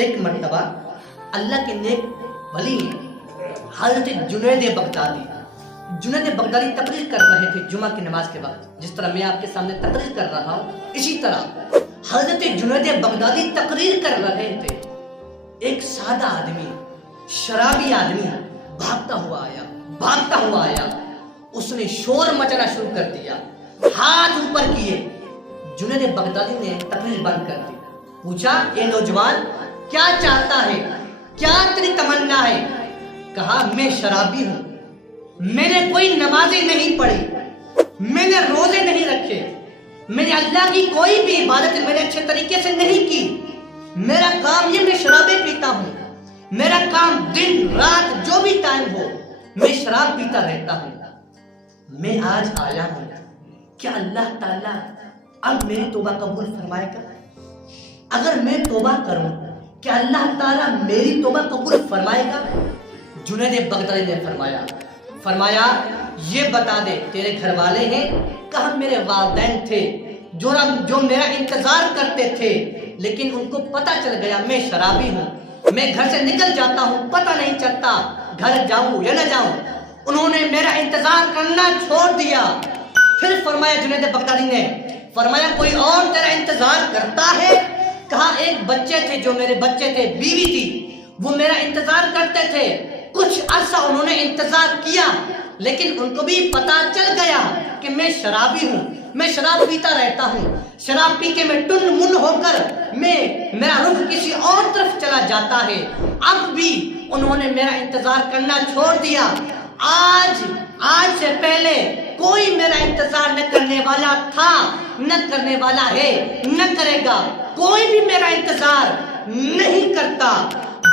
ایک مرتبہ اللہ کے نیک ولی حضرت جنید بغدادی تقریر کر رہے تھے جمعہ کی نماز کے وقت. جس طرح میں آپ کے سامنے تقریر کر رہا ہوں اسی طرح حضرت جنید بغدادی تقریر کر رہے تھے. ایک سادہ آدمی، شرابی آدمی بھاگتا ہوا آیا. اس نے شور مچانا شروع کر دیا، ہاتھ اوپر کیے. جنید بغدادی نے تقریر بند کر دی. پوچھا، اے نوجوان کیا چاہتا ہے، کیا تیری تمنا ہے؟ کہا، میں شرابی ہوں، میں نے کوئی نمازیں نہیں پڑھی، میں نے روزے نہیں رکھے، میں نے اللہ کی کوئی بھی عبادت میں نے اچھے طریقے سے نہیں کی. میرا کام یہ، میں شرابیں پیتا ہوں. میرا کام دن رات جو بھی ٹائم ہو میں شراب پیتا رہتا ہوں. میں آج آیا ہوں، کیا اللہ تعالیٰ اب میری توبہ قبول فرمائے گا؟ اگر میں توبہ کروں کیا اللہ تعالیٰ میری توبہ قبول فرمائے گا؟ جنید بغدادی نے فرمایا یہ بتا دے تیرے گھر والے ہیں؟ کہاں میرے والدین تھے جو میرا انتظار کرتے تھے، لیکن ان کو پتہ چل گیا میں شرابی ہوں، میں گھر سے نکل جاتا ہوں، پتہ نہیں چلتا گھر جاؤں یا نہ جاؤں. انہوں نے میرا انتظار کرنا چھوڑ دیا. پھر فرمایا جنید بغدادی نے، فرمایا کوئی اور تیرا انتظار کرتا ہے؟ کہا، ایک بچے تھے جو میرے بچے تھے، بیوی تھی، وہ میرا انتظار کرتے تھے. کچھ عرصہ انہوں نے انتظار کیا، لیکن ان کو بھی پتہ چل گیا کہ میں شرابی ہوں، میں شراب پیتا رہتا ہوں. شراب پی کے میں ٹن من ہو کر میرا رخ کسی اور طرف چلا جاتا ہے. اب بھی انہوں نے میرا انتظار کرنا چھوڑ دیا. آج سے پہلے کوئی میرا انتظار نہ کرنے والا تھا، نہ کرنے والا ہے، نہ کرے گا. کوئی بھی میرا انتظار نہیں کرتا.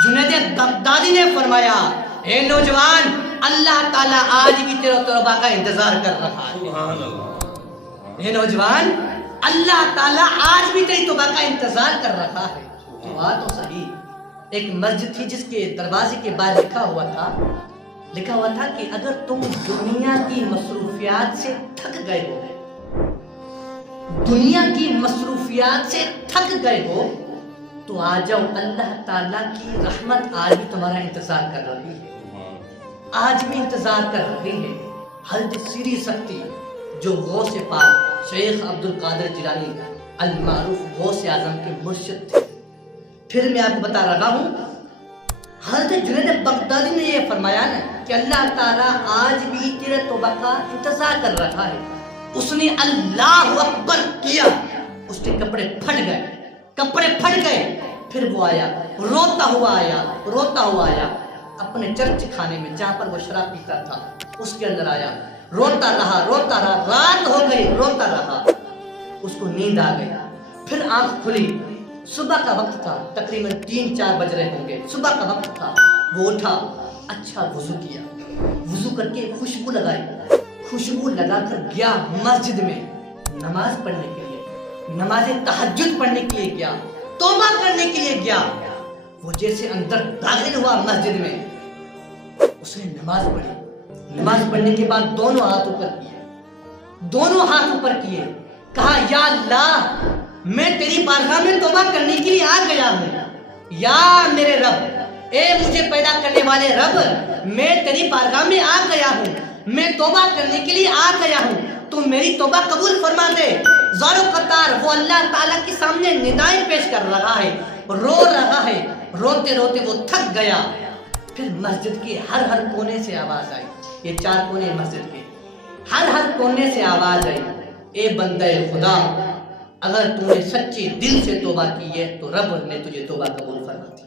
جنید بغدادی نے فرمایا، اے نوجوان، اللہ تعالیٰ آج بھی تیرے توبہ کا انتظار کر رہا ہے. اے نوجوان، اللہ تعالیٰ آج بھی تیری توبہ کا انتظار کر رہا ہے. بات تو صحیح. ایک مسجد تھی جس کے دروازے کے باہر لکھا ہوا تھا کہ اگر تم دنیا کی مصروفیات سے تھک گئے ہو تو آ جاؤ، اللہ تعالیٰ کی رحمت آج بھی تمہارا انتظار کر رہی ہے، آج بھی انتظار کر رہی ہے. حضرت سیری سختی جو غوث پاک شیخ عبد القادر جیلانی المعروف غوث اعظم کے مرشد تھے. پھر میں آپ کو بتا رہا ہوں، حضرت جنید بغدادی نے یہ فرمایا نا کہ اللہ تعالیٰ آج بھی تیرے توبہ کا انتظار کر رہا ہے. اس نے اللہ اکبر کیا، اس کے کپڑے پھٹ گئے. پھر وہ آیا، روتا ہوا آیا اپنے چرچ خانے میں جہاں پر وہ شراب پیتا تھا، اس کے اندر آیا، روتا رہا. رات ہو گئی، روتا رہا. اس کو نیند آ گئی. پھر آنکھ کھلی، صبح کا وقت تھا، تقریباً 3-4 بج رہے ہوں گے. صبح کا وقت تھا. وہ اٹھا، اچھا وضو کیا، وضو کر کے خوشبو لگا کر گیا مسجد میں نماز پڑھنے کے لیے، نماز تہجد پڑھنے کے لیے گیا، توبہ کرنے کے لیے گیا. وہ جیسے اندر داخل ہوا مسجد میں، اس نے نماز پڑھی. نماز پڑھنے کے بعد دونوں ہاتھ اوپر کیے، کہا، یا اللہ، میں تیری بارگاہ میں توبہ کرنے کے لیے آ گیا ہوں. یا میرے رب، اے مجھے پیدا کرنے والے رب، میں تیری بارگاہ میں آ گیا ہوں، میں توبہ کرنے کے لیے آ گیا ہوں، تو میری توبہ قبول فرما دے. زار و قطار وہ اللہ تعالیٰ کے سامنے ندائیں پیش کر رہا ہے، رو رہا ہے. روتے روتے وہ تھک گیا. پھر مسجد کے ہر کونے سے آواز آئی. یہ 4 کونے مسجد کے، ہر کونے سے آواز آئی، اے بندہ خدا، اگر تم نے سچے دل سے توبہ کی ہے تو رب نے تجھے توبہ قبول فرما دی.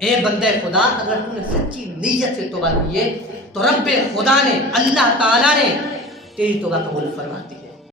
اے بندہ خدا، اگر تم نے سچی نیت سے توبہ کی ہے تو رب خدا نے، اللہ تعالیٰ نے تیری توبہ قبول فرما دی.